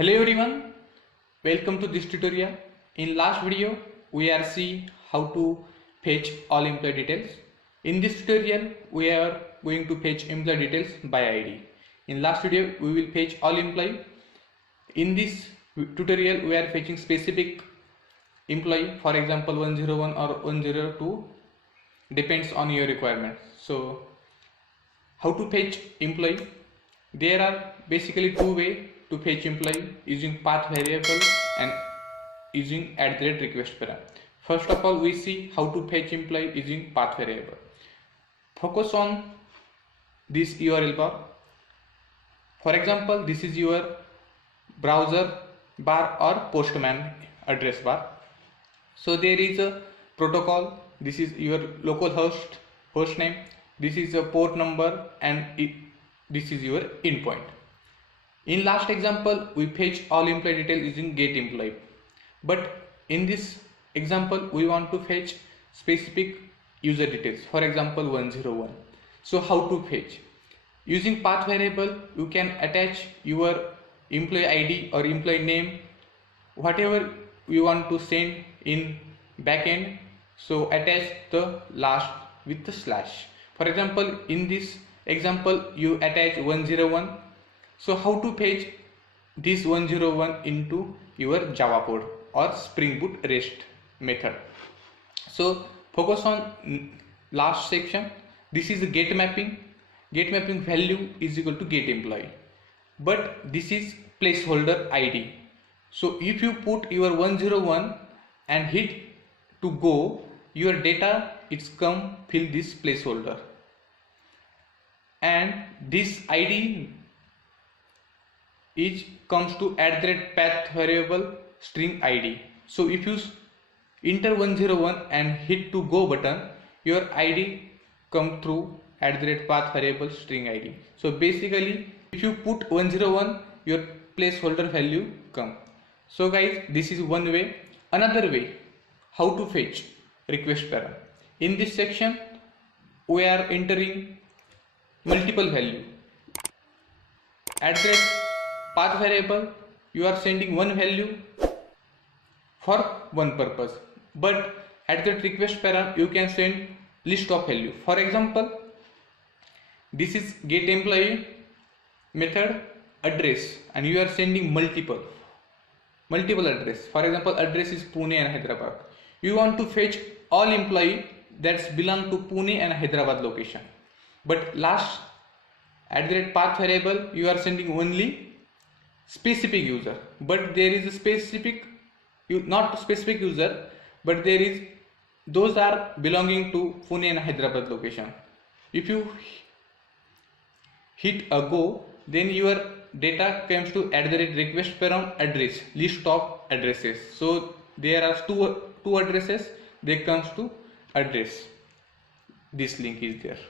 Hello everyone, welcome to this tutorial. In last video, we are see how to fetch all employee details. In this tutorial, we are going to fetch employee details by ID. In last video, we will fetch all employee. In this tutorial, we are fetching specific employee, for example 101 or 102, depends on your requirement. So, how to fetch employee? There are basically two ways to fetch employee, using path variable and using @request param. First of all, we see how to fetch employee using path variable. Focus on this URL bar. For example, this is your browser bar or postman address bar. So there is a protocol. This is your local host name. This is a port number, and this is your endpoint. In last example, we fetch all employee details using get employee, but in this example we want to fetch specific user details, for example 101. So how to fetch? Using path variable, you can attach your employee ID or employee name, whatever you want to send in backend. So attach the last with the slash. For example, in this example you attach 101. So how to fetch this 101 into your Java code or Spring Boot REST method? So focus on last section. This is the get mapping. Get mapping value is equal to get employee, but this is placeholder ID. So if you put your 101 and hit to go, your data it's come fill this placeholder, and this ID is comes to @path variable string ID. So if you enter 101 and hit to go button, your ID come through @path variable string ID. So basically, if you put 101, your placeholder value come. So guys, this is one way. Another way, how to fetch request param. In this section, we are entering multiple value. Path variable, you are sending one value for one purpose, but at the request param you can send list of value. For example, this is get employee method address, and you are sending multiple address. For example, address is Pune and Hyderabad. You want to fetch all employee that's belong to Pune and Hyderabad location, but last @path variable you are sending only specific user, but there is a specific, not specific user, but there is those are belonging to Pune and Hyderabad location. If you hit a go, then your data comes to @request param address list of addresses. So there are two addresses, they comes to address. This link is there.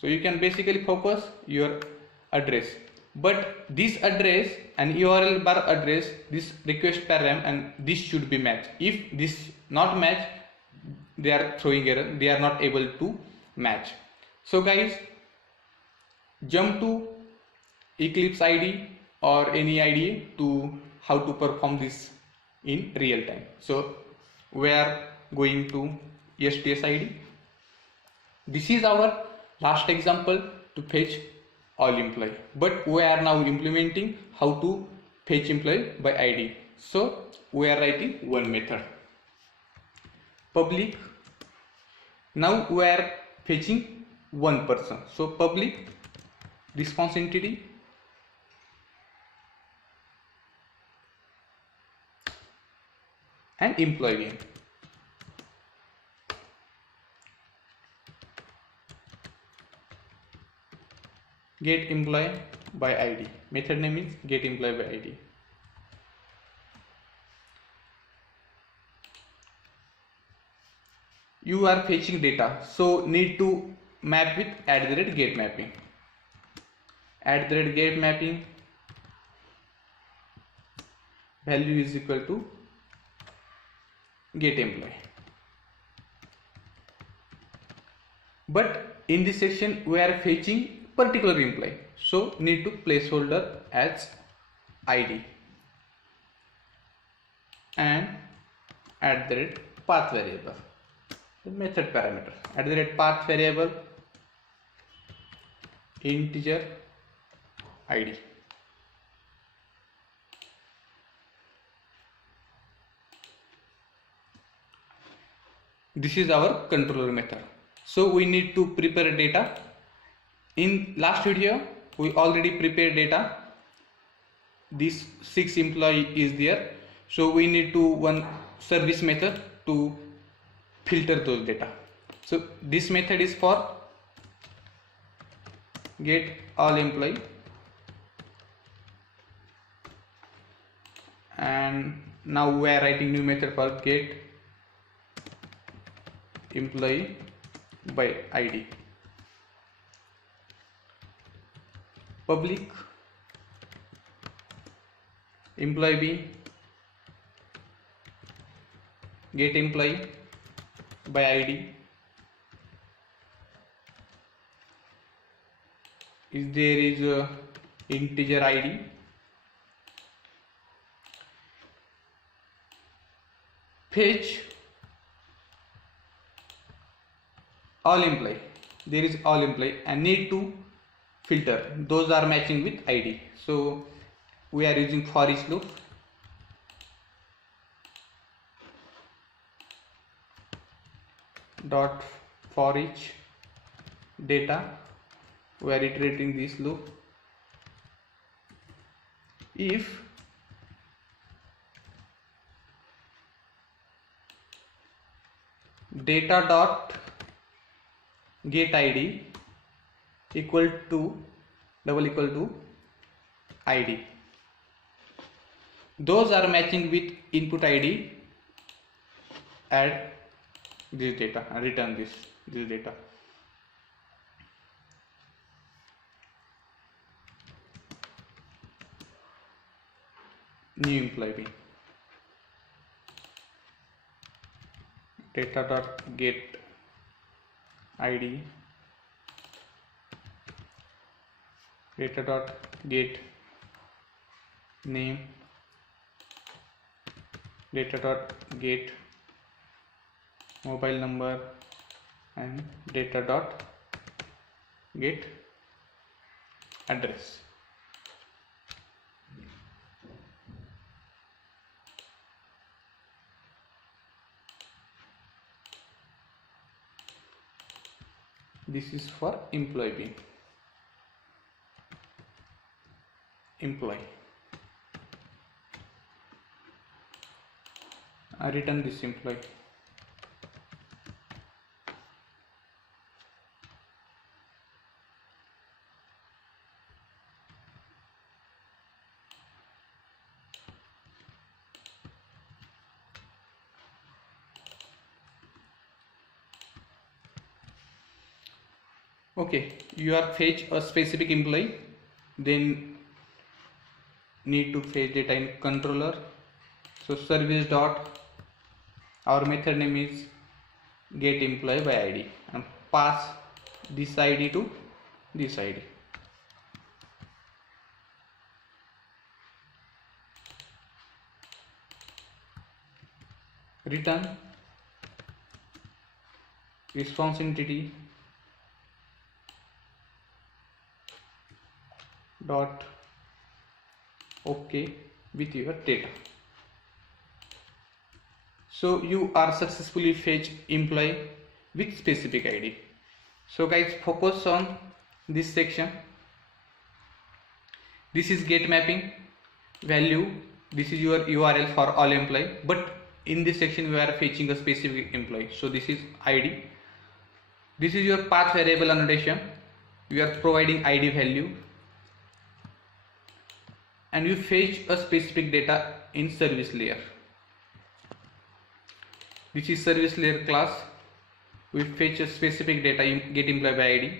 So you can basically focus your address, but this address and URL bar address, this request param and this should be matched. If this not match, they are throwing error, they are not able to match. So guys, jump to Eclipse ID or any IDE to how to perform this in real time. So we are going to STS ID. This is our last example to fetch all employee, but we are now implementing how to fetch employee by ID. So we are writing one method, public. Now we are fetching one person. So public response entity and employee name. Get employee by ID. Method name is get employee by ID. You are fetching data, so need to map with @get mapping. @get mapping value is equal to get employee. But in this section we are fetching particular employee, so need to placeholder as ID. and @path variable, the method parameter @path variable integer id. This is our controller method. So we need to prepare data. In last video we already prepared data. This 6 employee is there, so we need to one service method to filter those data. So this method is for get all employee, and now we are writing new method for get employee by id. Public employee b get employee by id is there is a integer id. Fetch all employee, there is all employee, and need to filter those are matching with id. So we are using for each loop. Dot for each data, we are iterating this loop. If data dot get id equal to id, those are matching with input id, add this data and return this data. New employee data dot get id, data dot get name, data dot get mobile number, and data dot get address. This is for employee B. Employee. I return this employee. Okay, you are fetch a specific employee, then need to fetch data in controller. So service dot, our method name is get employee by id, and pass this id to this id. Return response entity dot okay with your data. So you are successfully fetch employee with specific id. So guys, focus on this section. This is get mapping value, this is your URL for all employee, but in this section we are fetching a specific employee. So this is id. This is your path variable annotation. You are providing id value, and you fetch a specific data in service layer. This is service layer class. We fetch a specific data in get employee by id.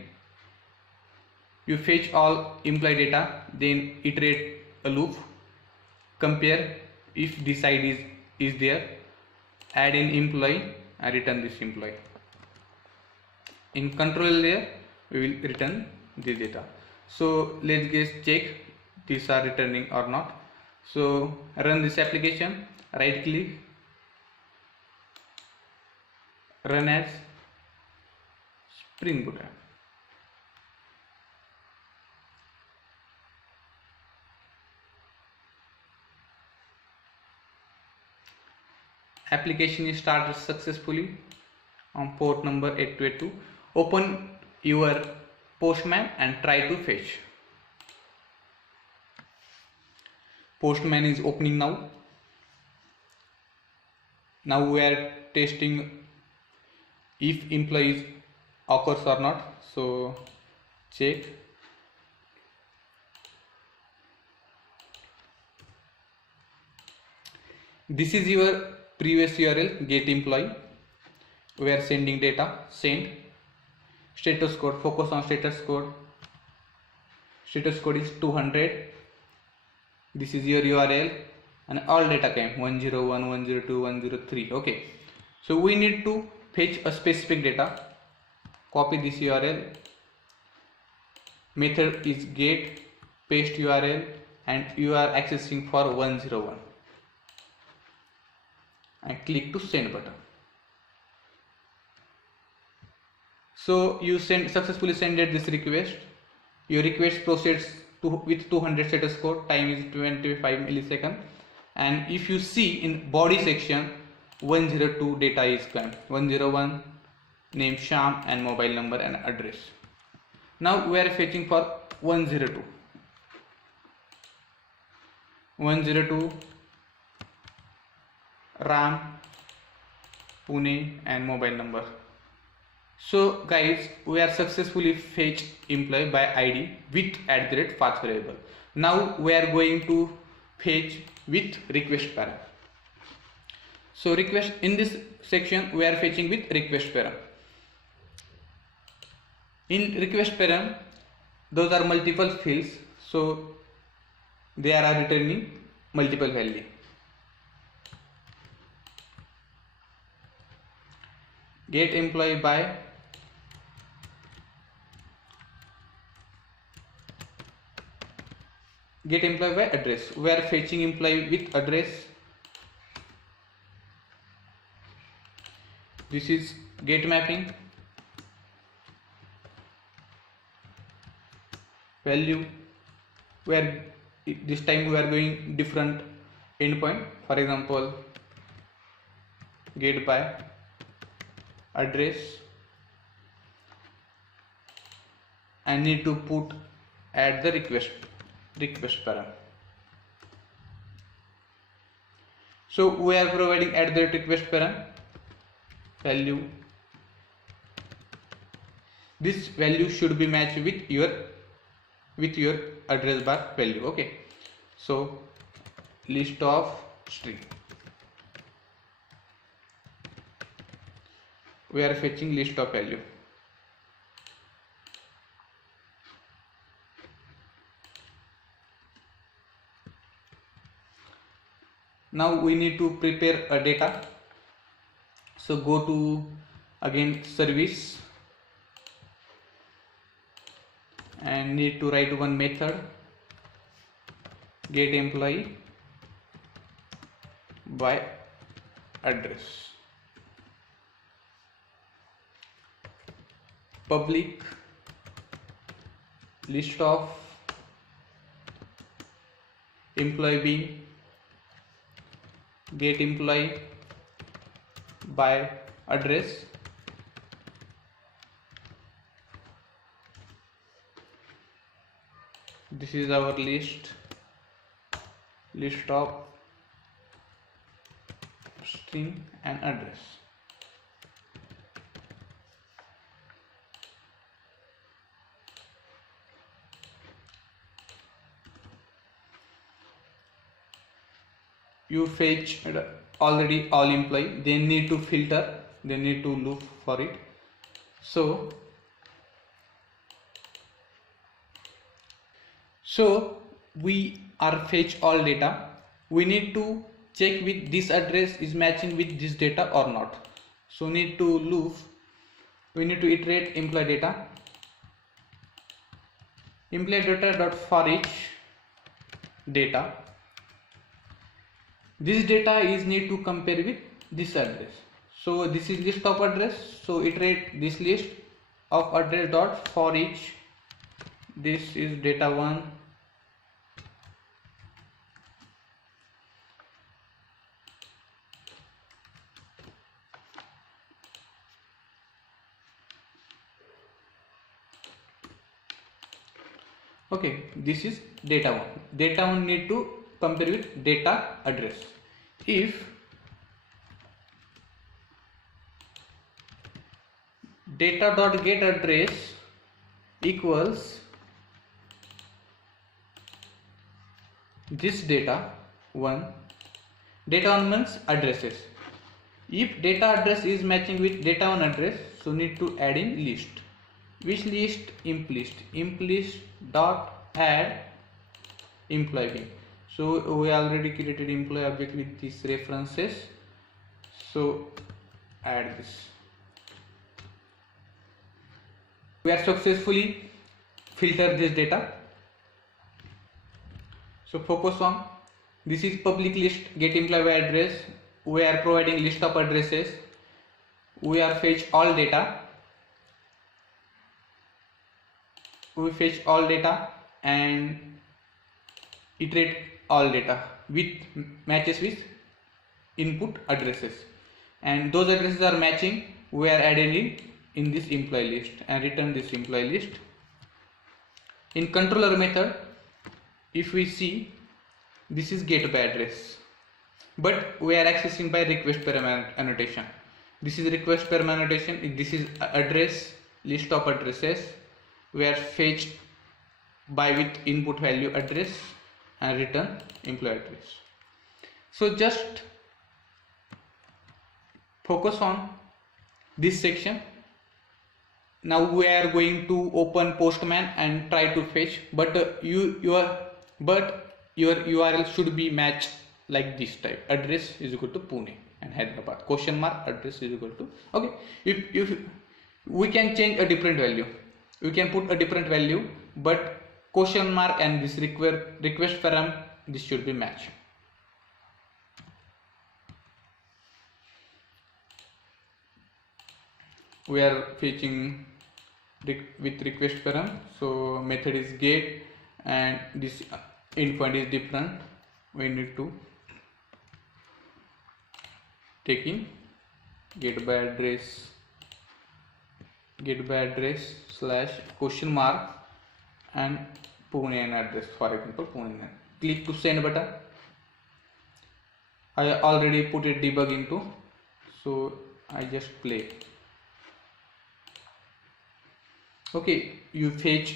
You fetch all employee data, then iterate a loop, compare if this id is there, add in employee and return this employee. In control layer we will return this data. So let's just check these are returning or not. So run this application right click, run as Spring Boot app. Application is started successfully on port number 8282. Open your Postman and try to fetch. Postman is opening now. Now we are testing if employees occurs or not. So check. This is your previous URL, get employee. We are sending data, send. Status code, focus on status code. Status code is 200. This is your URL and all data came 101, 102, 103. Okay, so we need to fetch a specific data. Copy this URL. Method is get, paste URL, and you are accessing for 101 and click to send button. So you successfully sended this request. Your request proceeds with 200 status code. Time is 25 milliseconds. And if you see in body section, 102 data is come. 101 name Sham and mobile number and address. Now we are fetching for 102. 102 Ram, Pune and mobile number. So guys, we are successfully fetched employee by ID with @path variable. Now we are going to fetch with request param. So request, in this section we are fetching with request param. In request param, those are multiple fields, so they are returning multiple value. Get employee by address. We are fetching employee with address. This is get mapping. Value, where this time we are going different endpoint. For example, get by address, I need to put at the request param. So we are providing at the request param value. This value should be matched with your address bar value. Okay, so list of string. We are fetching list of value. Now we need to prepare a data. So go to again service and need to write one method, get employee by address. Public list of employee being get employee by address. This is our list of string and address. You fetch already all employee, they need to filter, they need to look for it. So we are fetch all data. We need to check with this address is matching with this data or not. So need to loop, we need to iterate employee data dot for each data. this data is need to compare with this address. So this is list of address, so iterate this list of address dot for each. This is data 1, okay, this is data 1. Data 1 need to compare with data address. If data dot get address equals this data 1, data 1 means addresses. If data address is matching with data 1 address, so need to add in list. Which list? Imp list. Imp list dot add employee being. So we already created employee object with these references, so add this. We are successfully filter this data. So focus on this is public list get employee address. We are providing list of addresses. We are fetch all data. We fetch all data and iterate all data with matches with input addresses, and those addresses are matching. We are adding in this employee list and return this employee list. In controller method, if we see, this is get by address, but we are accessing by request param annotation. This is request param annotation. This is address list of addresses. We are fetched by with input value address and return employee address. So just focus on this section. Now we are going to open Postman and try to fetch, but your URL should be matched like this type. Address is equal to Pune and Hyderabad. Question mark address is equal to, okay. If we can change a different value, we can put a different value, but question mark and this request param, this should be matched. We are fetching with request param, so method is get and this endpoint is different. We need to take in get by address slash question mark and Pune and address, for example Pune. Click to send button. I already put it debug into, so I just play. Okay, you fetch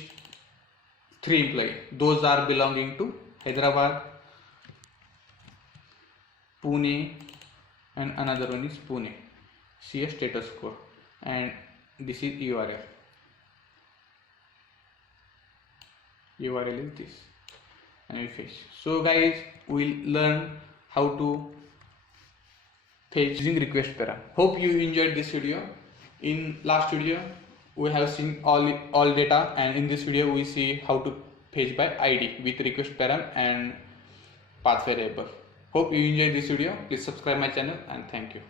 3 employees. Those are belonging to Hyderabad, Pune, and another one is Pune. See a status code, and this is URL. URL is this, and we fetch. So guys, we'll learn how to fetch using request param. Hope you enjoyed this video. In last video, we have seen all data, and in this video we see how to fetch by ID with request param and path variable. Hope you enjoyed this video. Please subscribe my channel and thank you.